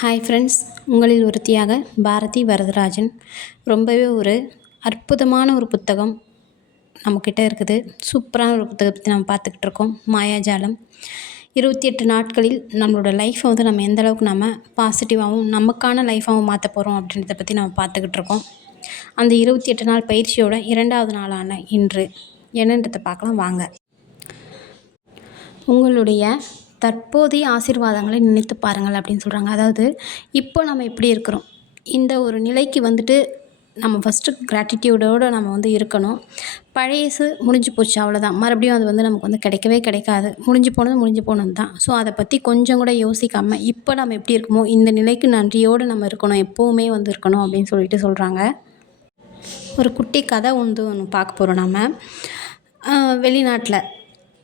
Hi friends உங்களில் ஒருத்தியாக பாரதி வரதராஜன். ரொம்பவே ஒரு அற்புதமான ஒரு புத்தகம் நம்மக்கிட்ட இருக்குது. சூப்பரான ஒரு புத்தகத்தை பற்றி நம்ம பார்த்துக்கிட்டு இருக்கோம். மாயாஜாலம். இருபத்தி எட்டு நாட்களில் நம்மளோட லைஃப்பை வந்து நம்ம எந்த அளவுக்கு நம்ம பாசிட்டிவாகவும் நமக்கான லைஃப்பாகவும் மாற்ற போகிறோம் அப்படின்றத பற்றி நம்ம பார்த்துக்கிட்டு இருக்கோம். அந்த இருபத்தி எட்டு நாள் பயிற்சியோட இரண்டாவது நாளான இன்று. என்னன்றதை பார்க்கலாம் வாங்க. உங்களுடைய தற்போதைய ஆசீர்வாதங்களை நினைத்து பாருங்கள் அப்படின்னு சொல்கிறாங்க அதாவது இப்போ நம்ம எப்படி இருக்கிறோம்? இந்த ஒரு நிலைக்கு வந்துட்டு நம்ம ஃபஸ்ட்டு கிராட்டிடியூடோடு நம்ம வந்து இருக்கணும். பழையசு முடிஞ்சு போச்சு அவ்வளோதான் மறுபடியும் அது வந்து நமக்கு வந்து கிடைக்கவே கிடைக்காது. முடிஞ்சு போனது முடிஞ்சு போனது தான் ஸோ அதை பற்றி கொஞ்சம் கூட யோசிக்காமல் இப்போ நம்ம எப்படி இருக்கோமோ இந்த நிலைக்கு நன்றியோடு நம்ம இருக்கணும் எப்போவுமே வந்து இருக்கணும் அப்படின்னு சொல்லிட்டு சொல்கிறாங்க ஒரு குட்டி கதை வந்து ஒன்று பார்க்க போகிறோம் நம்ம வெளிநாட்டில்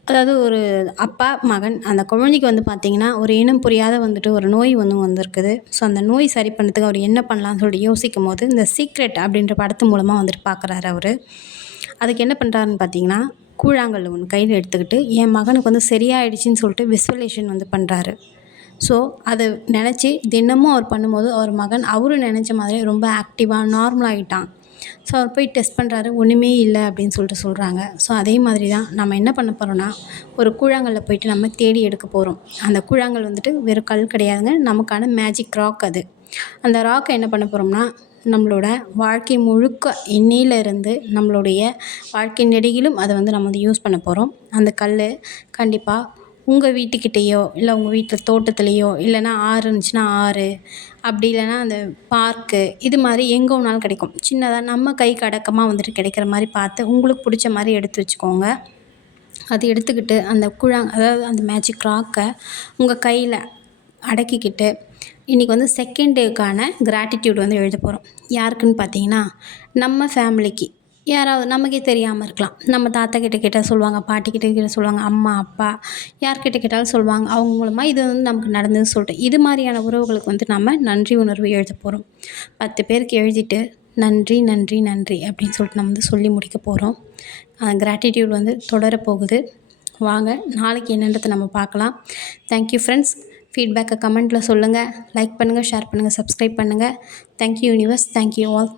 அதாவது ஒரு அப்பா மகன் அந்த குழந்தைக்கு வந்து பார்த்திங்கன்னா ஒரு இனம் புரியாத வந்துட்டு ஒரு நோய் வந்து வந்திருக்குது. ஸோ அந்த நோய் சரி பண்ணுறதுக்கு அவர் என்ன பண்ணலாம்னு சொல்லிட்டு யோசிக்கும் போது இந்த சீக்ரெட் அப்படின்ற படத்து மூலமாக வந்துட்டு பார்க்குறாரு அவர். அதுக்கு என்ன பண்ணுறாருன்னு பார்த்தீங்கன்னா கூழாங்கல் ஒன்று கையில் எடுத்துக்கிட்டு என் மகனுக்கு வந்து சரியாயிடுச்சின்னு சொல்லிட்டு விஸ்வலேஷன் வந்து பண்ணுறாரு ஸோ அதை நினச்சி தினமும் அவர் பண்ணும்போது அவர் மகன் அவரும் நினச்ச மாதிரி ரொம்ப ஆக்டிவாக நார்மலாகிட்டான் ஸோ அவர் போய் டெஸ்ட் பண்ணுறாரு ஒன்றுமே இல்லை அப்படின்னு சொல்லிட்டு சொல்கிறாங்க ஸோ அதே மாதிரி தான் நம்ம என்ன பண்ண போகிறோன்னா ஒரு கூழாங்கல்ல போயிட்டு நம்ம தேடி எடுக்க போகிறோம் அந்த கூழாங்கல் வந்துட்டு வெறும் கல் கிடையாதுங்க நமக்கான மேஜிக் ராக் அது. அந்த ராக்கை என்ன பண்ண போகிறோம்னா நம்மளோட வாழ்க்கை முழுக்க இருந்து நம்மளுடைய வாழ்க்கை நெடுகிலும் அதை வந்து நம்ம வந்து யூஸ் பண்ண போகிறோம் அந்த கல் கண்டிப்பாக உங்கள் வீட்டுக்கிட்டேயோ இல்லை உங்கள் வீட்டில் தோட்டத்துலேயோ இல்லைன்னா ஆறு இருந்துச்சுன்னா ஆறு அப்படி இல்லைன்னா அந்த பார்க்கு இது மாதிரி எங்கே வேணாலும் கிடைக்கும். சின்னதாக நம்ம கைக்கு அடக்கமாக வந்துட்டு கிடைக்கிற மாதிரி பார்த்து உங்களுக்கு பிடிச்ச மாதிரி எடுத்து வச்சுக்கோங்க. அது எடுத்துக்கிட்டு அந்த குழாங் அதாவது அந்த மேஜிக் ராக்கை உங்கள் கையில் அடக்கிக்கிட்டு இன்றைக்கி வந்து செகண்ட் டேக்கான கிராட்டிடியூட் வந்து எழுத போகிறோம் யாருக்குன்னு பார்த்தீங்கன்னா நம்ம ஃபேமிலிக்கு யாராவது நமக்கே தெரியாமல் இருக்கலாம். நம்ம தாத்தா கிட்ட கேட்டால் சொல்லுவாங்க பாட்டி கிட்ட கிட்ட சொல்லுவாங்க அம்மா அப்பா யார்கிட்ட கேட்டாலும் சொல்லுவாங்க. அவங்க மூலமாக இது வந்து நமக்கு நடந்ததுன்னு சொல்லிட்டு இது மாதிரியான உறவுகளுக்கு வந்து நம்ம நன்றி உணர்வு எழுத போகிறோம் பத்து பேருக்கு எழுதிட்டு நன்றி நன்றி நன்றி அப்படின்னு சொல்லிட்டு நம்ம வந்து சொல்லி முடிக்க போகிறோம் கிராட்டிடியூட் வந்து தொடரப்போகுது வாங்க நாளைக்கு என்னன்றதை நம்ம பார்க்கலாம். தேங்க்யூ ஃப்ரெண்ட்ஸ் ஃபீட்பேக்கை கமெண்ட்டில் சொல்லுங்கள் லைக் பண்ணுங்கள் ஷேர் பண்ணுங்கள் சப்ஸ்கிரைப் பண்ணுங்கள் தேங்க்யூ யூனிவர்ஸ் தேங்க்யூ ஆல்